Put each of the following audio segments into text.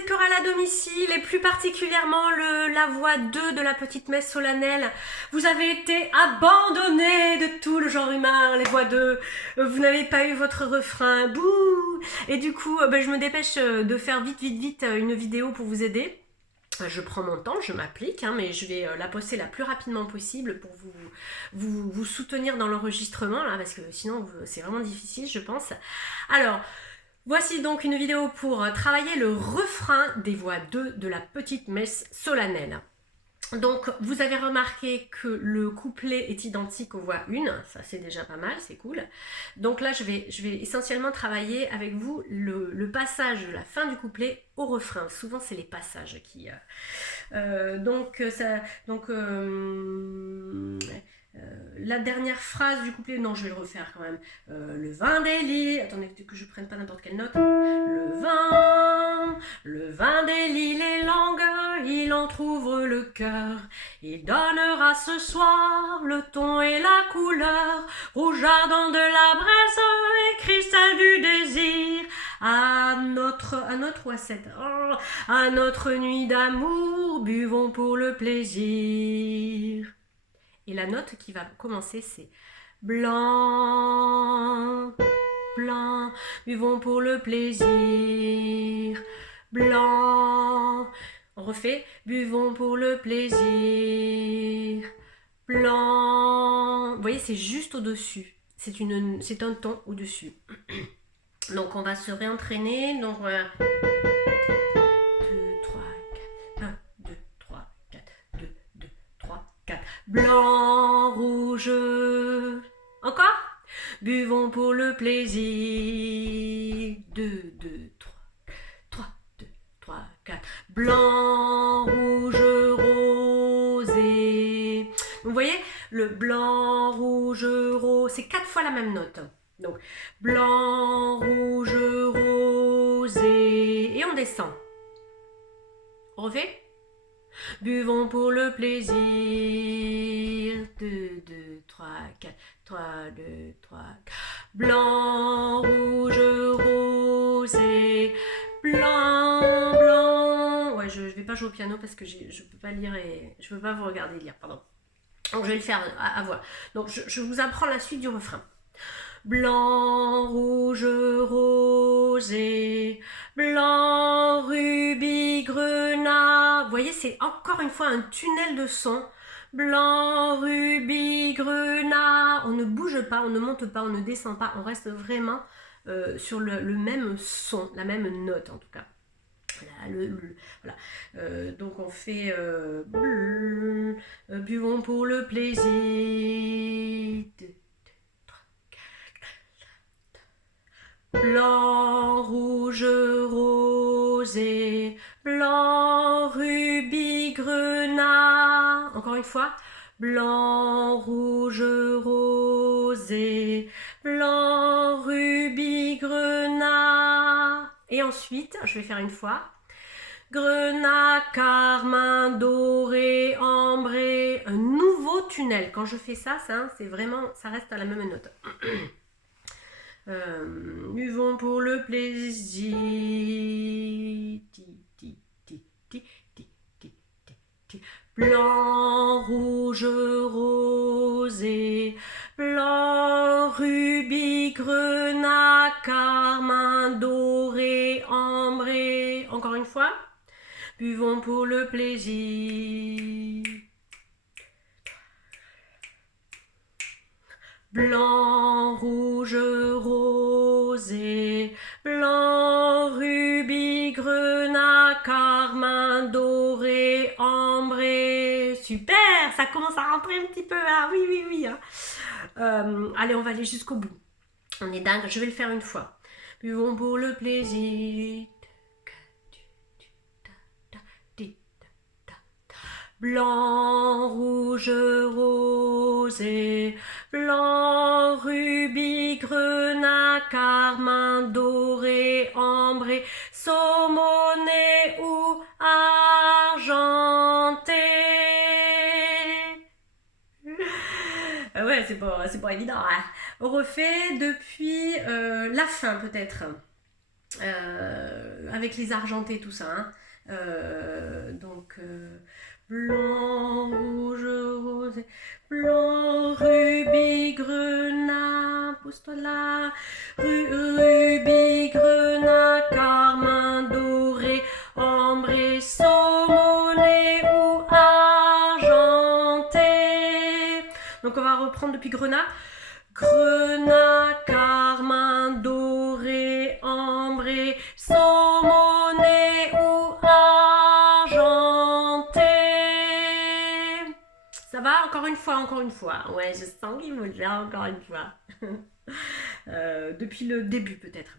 de chorale à domicile et plus particulièrement la voix 2 de la petite messe solennelle. Vous avez été abandonnés de tout le genre humain, les voix 2. Vous n'avez pas eu votre refrain. Bouh! Et du coup, je me dépêche de faire vite une vidéo pour vous aider. Je prends mon temps, je m'applique, mais je vais la poster la plus rapidement possible pour vous soutenir dans l'enregistrement, là, parce que sinon c'est vraiment difficile, je pense. Alors, voici donc une vidéo pour travailler le refrain des voix 2 de la petite messe solennelle. Donc, vous avez remarqué que le couplet est identique aux voix 1, ça c'est déjà pas mal, c'est cool. Donc là, je vais essentiellement travailler avec vous le passage de la fin du couplet au refrain. Souvent, c'est les passages qui... la dernière phrase du couplet, non, je vais le refaire quand même. Le vin des lits, attendez que je prenne pas n'importe quelle note. Le vin des lits, les langues, il entr'ouvre le cœur. Il donnera ce soir le ton et la couleur au jardin de la braise et cristal du désir. À notre ou à cette, à notre nuit d'amour, buvons pour le plaisir. Et la note qui va commencer, c'est blanc, blanc, buvons pour le plaisir. Blanc, on refait, buvons pour le plaisir. Blanc, vous voyez, c'est juste au-dessus. C'est un ton au-dessus. Donc on va se réentraîner. Donc voilà. 2, 3, 4. 1, 2, 3, 4. 2, 2, 3, 4. Blanc, rouge. Encore. Buvons pour le plaisir. 2, 2, 3. 3, 2, 3, 4. Blanc, rouge, rosé. Vous voyez, le blanc, rouge, rose, c'est 4 fois la même note. Donc, blanc, rouge, rosé. Et on descend. On refait. Buvons pour le plaisir. 2, 2, 3, 4. 3, 2, 3, 4. Blanc, rouge, rosé. Blanc, blanc. Ouais, je vais pas jouer au piano parce que je peux pas lire et je peux pas vous regarder lire, pardon. Donc, je vais le faire à voix. Donc, je vous apprends la suite du refrain. Blanc, rouge, rosé, blanc, rubis, grenat. Vous voyez, c'est encore une fois un tunnel de son. Blanc, rubis, grenat. On ne bouge pas, on ne monte pas, on ne descend pas. On reste vraiment sur le même son, la même note en tout cas. Voilà. Donc on fait buvons pour le plaisir. Blanc, rouge, rosé, blanc, rubis, grenat. Encore une fois. Blanc, rouge, rosé, blanc, rubis, grenat. Et ensuite, je vais faire une fois. Grenat, carmin, doré, ambré. Un nouveau tunnel. Quand je fais ça, c'est vraiment, ça reste à la même note. Buvons pour le plaisir. Blanc, rouge, rosé, blanc, rubis, grenat, carmin, doré, ambré. Encore une fois. Buvons pour le plaisir. Blanc, rouge, rosé, blanc, rubis, grenat, carmin, doré, ambré. Super, ça commence à rentrer un petit peu. Ah oui. Allez, on va aller jusqu'au bout. On est dingue, je vais le faire une fois. Buvons pour le plaisir. Blanc, rouge, rosé, blanc, rubis, grenat, carmin, doré, ambré, saumoné ou argenté. Ouais, c'est pas évident. Hein. On refait depuis la fin peut-être. avec les argentés, tout ça. Hein. Blanc, rouge, rosé, blanc, rubis, grenat, pousse-toi là, rubis, grenat, carmin, doré, ambré, saumoné ou argenté. Donc on va reprendre depuis grenat. Grenat, carmin, doré, ambré, saumoné ou argenté. Ça va? Encore une fois, encore une fois. Ouais, je sens qu'il faut le faire encore une fois. Depuis le début peut-être.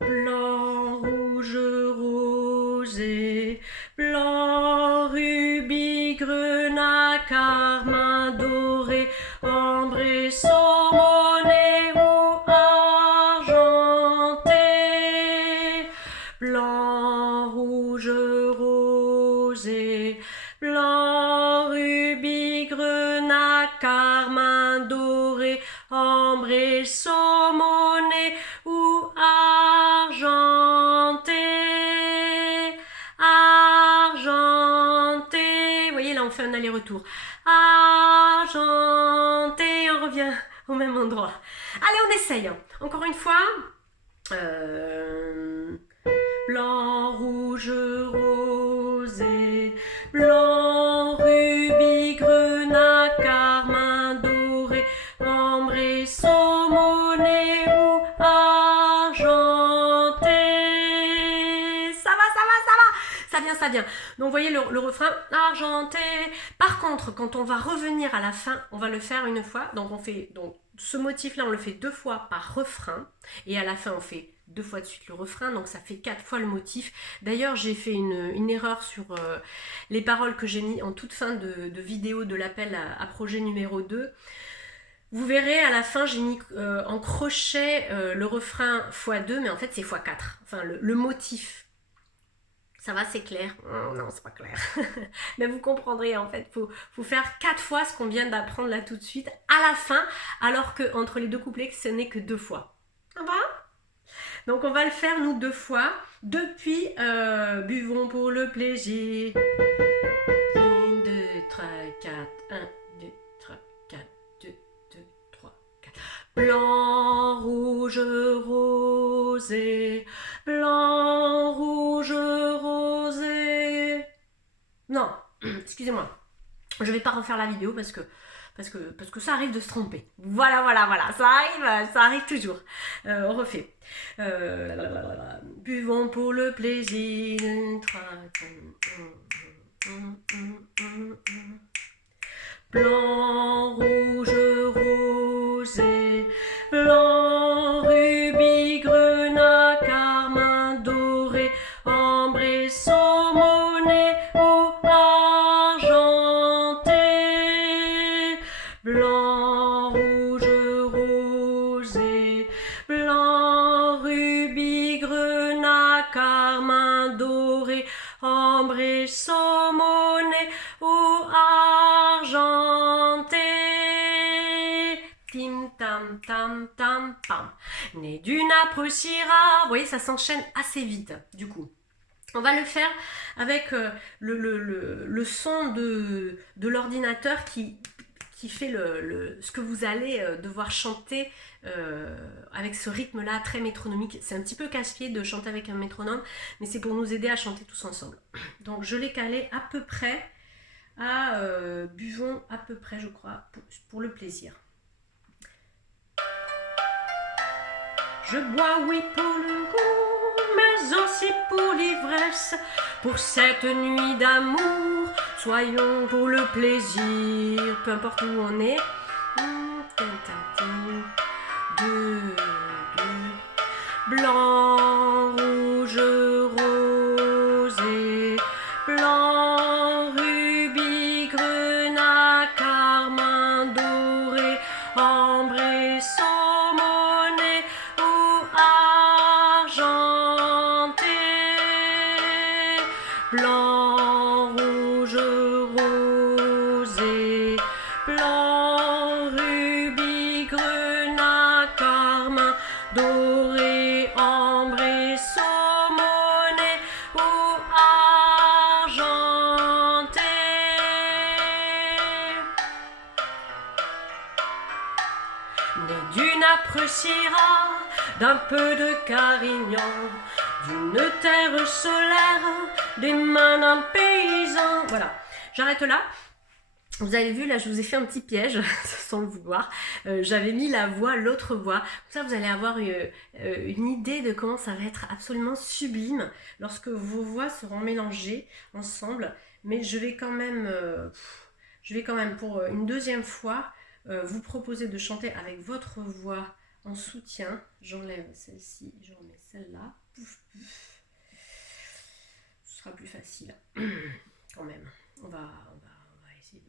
Blanc, rouge, rosé, blanc, rubis, grenat, carmin, doré, ambré, saumoné ou argenté. Blanc, rouge, rosé, blanc, rubis, grenat, carmin, doré, ambré, saumoné ou argenté. Argenté. Vous voyez, là, on fait un aller-retour. Argenté. On revient au même endroit. Allez, on essaye. Encore une fois. Blanc, rouge, rosé, blanc, rubis, grenat, carmin, doré, ambré, saumoné ou argenté. Ça va, ça va, ça va. Ça vient, ça vient. Donc, vous voyez le refrain argenté. Par contre, quand on va revenir à la fin, on va le faire une fois. Donc, on fait ce motif-là, on le fait 2 fois par refrain. Et à la fin, on fait 2 fois de suite le refrain, donc ça fait 4 fois le motif. D'ailleurs, j'ai fait une erreur sur les paroles que j'ai mis en toute fin de vidéo de l'appel à projet numéro 2. Vous verrez, à la fin, j'ai mis en crochet le refrain x2, mais en fait, c'est x4. Enfin, le motif. Ça va, c'est clair? Non, c'est pas clair. Mais vous comprendrez, en fait, faut faire 4 fois ce qu'on vient d'apprendre là tout de suite, à la fin, alors que entre les 2 couplets, ce n'est que 2 fois. Ça va? Donc on va le faire nous 2 fois depuis buvons pour le plaisir. 1, 2, 3, 4, 1, 2, 3, 4, 2, 2, 3, 4. Blanc, rouge, rosé, blanc, rouge, rosé. Non, excusez-moi. Je vais pas refaire la vidéo parce que ça arrive de se tromper. Voilà, ça arrive toujours. On refait. Buvons pour le plaisir. Blanc, rouge, rosé, blanc, rubis, grenat, carmin, doré, ambré, saumoné ou argenté. Blanc, rouge, rosé, blanc, rubis, grenat, carmin, doré, ambré, saumoné ou argenté. Tim tam tam tam pam. Né d'une âpre syrah. Vous voyez, ça s'enchaîne assez vite, du coup. On va le faire avec le son de l'ordinateur qui fait ce que vous allez devoir chanter avec ce rythme-là très métronomique. C'est un petit peu casse-pied de chanter avec un métronome, mais c'est pour nous aider à chanter tous ensemble. Donc je l'ai calé à peu près à buvons à peu près, je crois, pour le plaisir. Je bois, oui, pour le goût, mais aussi pour l'ivresse, pour cette nuit d'amour, soyons pour le plaisir, peu importe où on est. Blanc, rouge, rosé, blanc, rubis, grenat, carmin, doré, ambré, saumoné ou argenté. Blanc, rouge, rosé, blanc, rubis, grenat, carmin, doré, ambré, saumoné appréciera d'un peu de Carignan, d'une terre solaire, des mains d'un paysan. Voilà, j'arrête là. Vous avez vu, là, je vous ai fait un petit piège, sans le vouloir. J'avais mis la voix, l'autre voix. Comme ça, vous allez avoir une idée de comment ça va être absolument sublime lorsque vos voix seront mélangées ensemble. Mais je vais quand même pour une deuxième fois, vous proposer de chanter avec votre voix en soutien. J'enlève celle-ci, je remets celle-là. Pouf, pouf. Ce sera plus facile, quand même. On va essayer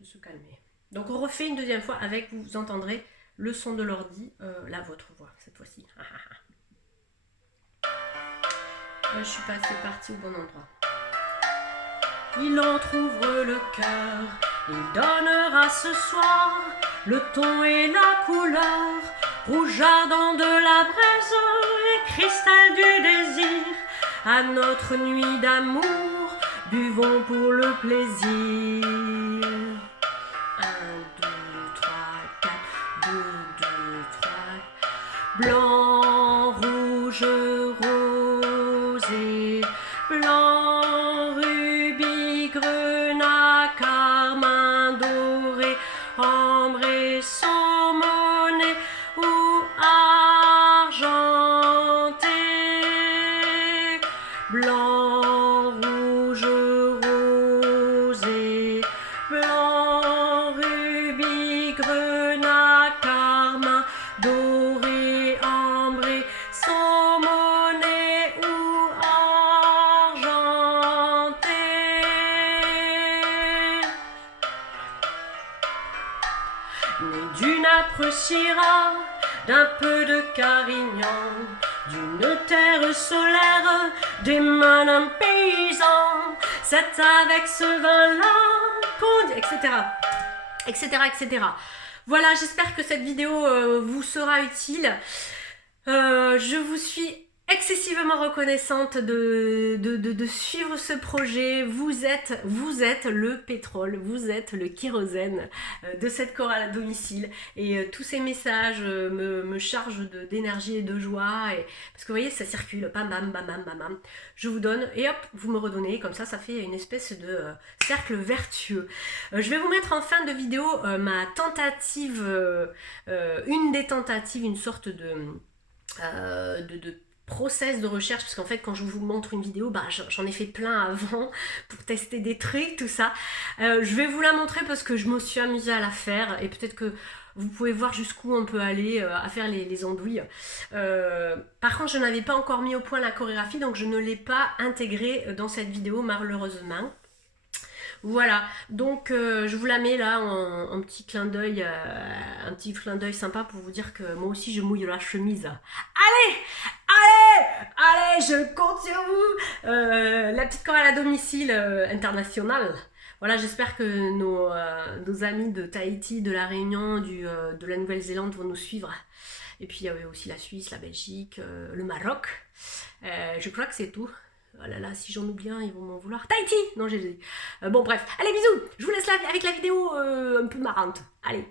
de se calmer. Donc on refait une deuxième fois avec, vous entendrez le son de l'ordi, là votre voix cette fois-ci. Je suis passée partie au bon endroit. Il entr'ouvre le cœur, il donnera ce soir le ton et la couleur, rouge ardent de la braise et cristal du désir. À notre nuit d'amour, buvons pour le plaisir. 1, 2, 3, 4, 2, 2, 3. Blanc, rouge, rosé, blanc, rubis, grenat, carmin, doré, ambré, saumonné ou argenté. Blanc, rouge, rosé, blanc, rubis, grenat, carmin, doré, ambré, saumonné ou argenté. Né d'une âpre syrah, d'un peu de Carignan, d'une terre solaire, des mains d'un paysan, c'est avec ce vin-là qu'on dit, etc., etc., etc. Voilà, j'espère que cette vidéo vous sera utile. Je vous suis excessivement reconnaissante de suivre ce projet. Vous êtes le pétrole, vous êtes le kérosène de cette chorale à domicile, et tous ces messages me chargent d'énergie et de joie, et, parce que vous voyez, ça circule, bam bam bam bam bam bam, je vous donne et hop, vous me redonnez, comme ça fait une espèce de cercle vertueux. Je vais vous mettre en fin de vidéo ma tentative, une des tentatives, une sorte de process de recherche, parce qu'en fait quand je vous montre une vidéo, j'en ai fait plein avant pour tester des trucs, tout ça. Je vais vous la montrer parce que je me suis amusée à la faire, et peut-être que vous pouvez voir jusqu'où on peut aller à faire les andouilles. Par contre, je n'avais pas encore mis au point la chorégraphie, donc je ne l'ai pas intégrée dans cette vidéo, malheureusement. Voilà, donc je vous la mets là en petit clin d'œil, un petit clin d'œil sympa pour vous dire que moi aussi je mouille la chemise. Allez, allez, allez, je compte sur vous. La petite chorale à domicile internationale. Voilà, j'espère que nos amis de Tahiti, de la Réunion, de la Nouvelle-Zélande vont nous suivre. Et puis il y avait aussi la Suisse, la Belgique, le Maroc. Je crois que c'est tout. Oh là là, si j'en oublie un, ils vont m'en vouloir. Tahiti! Non, j'ai dit. Bon, bref. Allez, bisous! Je vous laisse là avec la vidéo un peu marrante. Allez!